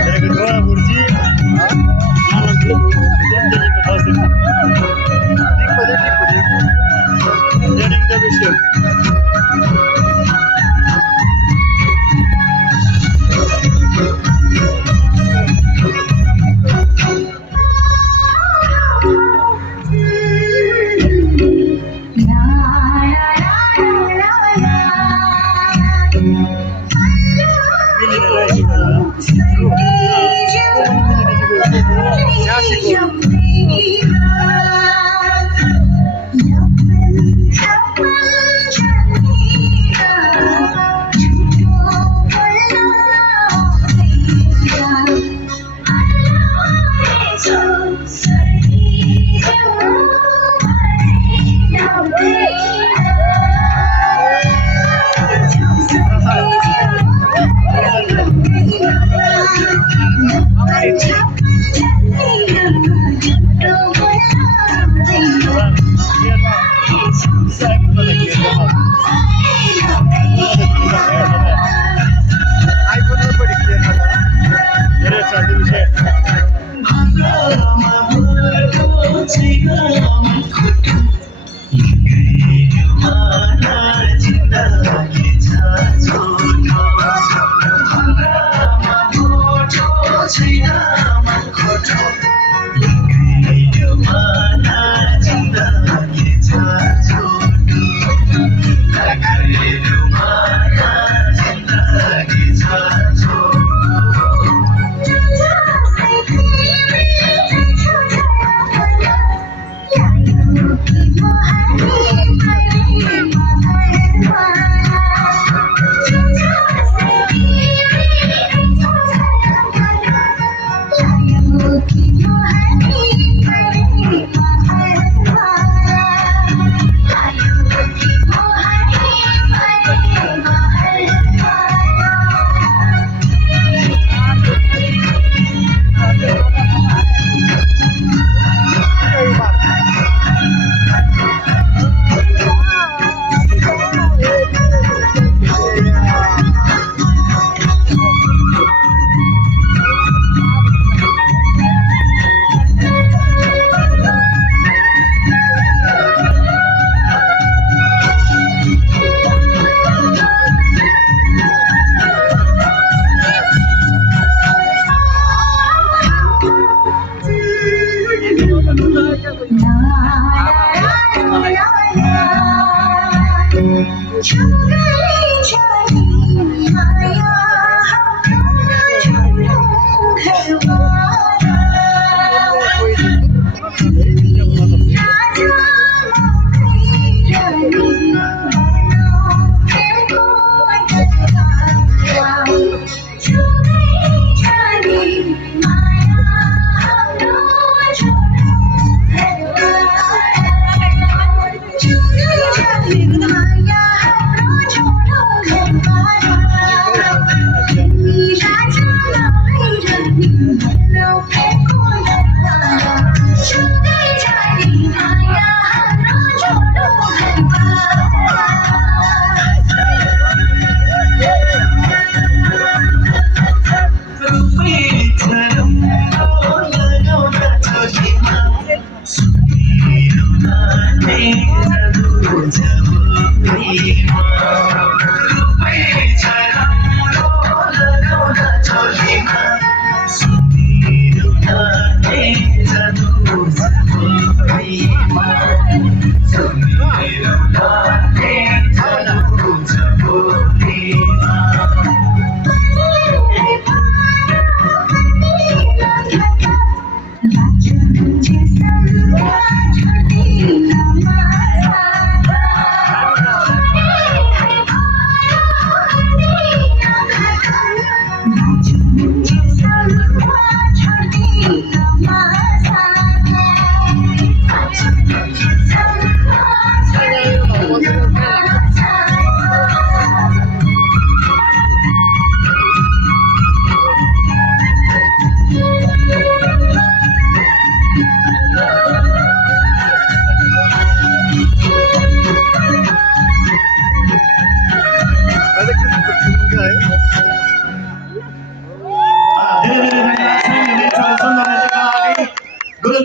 এটাকে ধরা পড়ছি ট্রেনিংটা বেশি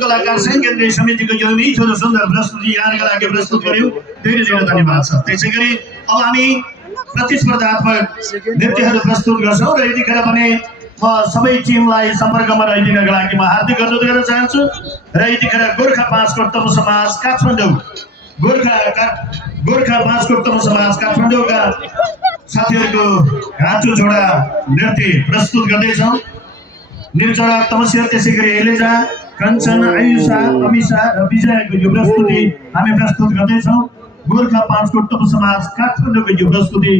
कलाकार सङ्घ केन्द्रीय समितिको यो मिठो र सुन्दर प्रस्तुति यहाँका लागि प्रस्तुत गर्यौँ। धेरै धेरै धन्यवाद छ। त्यसै गरी अब हामी प्रतिस्पर्धात्मक नृत्यहरू प्रस्तुत गर्छौँ र यतिखेर भने म सबै टिमलाई सम्पर्कमा रहिदिनका लागि म हार्दिक अनुरोध गर्न चाहन्छु र यतिखेर गोर्खा 5 को तम समाज काठमाडौँ गोर्खा 5 को तम समाज काठमाडौँका साथीहरूको घाँचो छोडा नृत्य प्रस्तुत गर्दैछौँ। निर्जरा तमस्या त्यसै गरी एलेजा कञ्चन आयुषा अमिषा र विजयको यो प्रस्तुति हामी प्रस्तुत गर्दैछौँ। गोर्खा 5 को तम समाज काठमाडौँको यो प्रस्तुति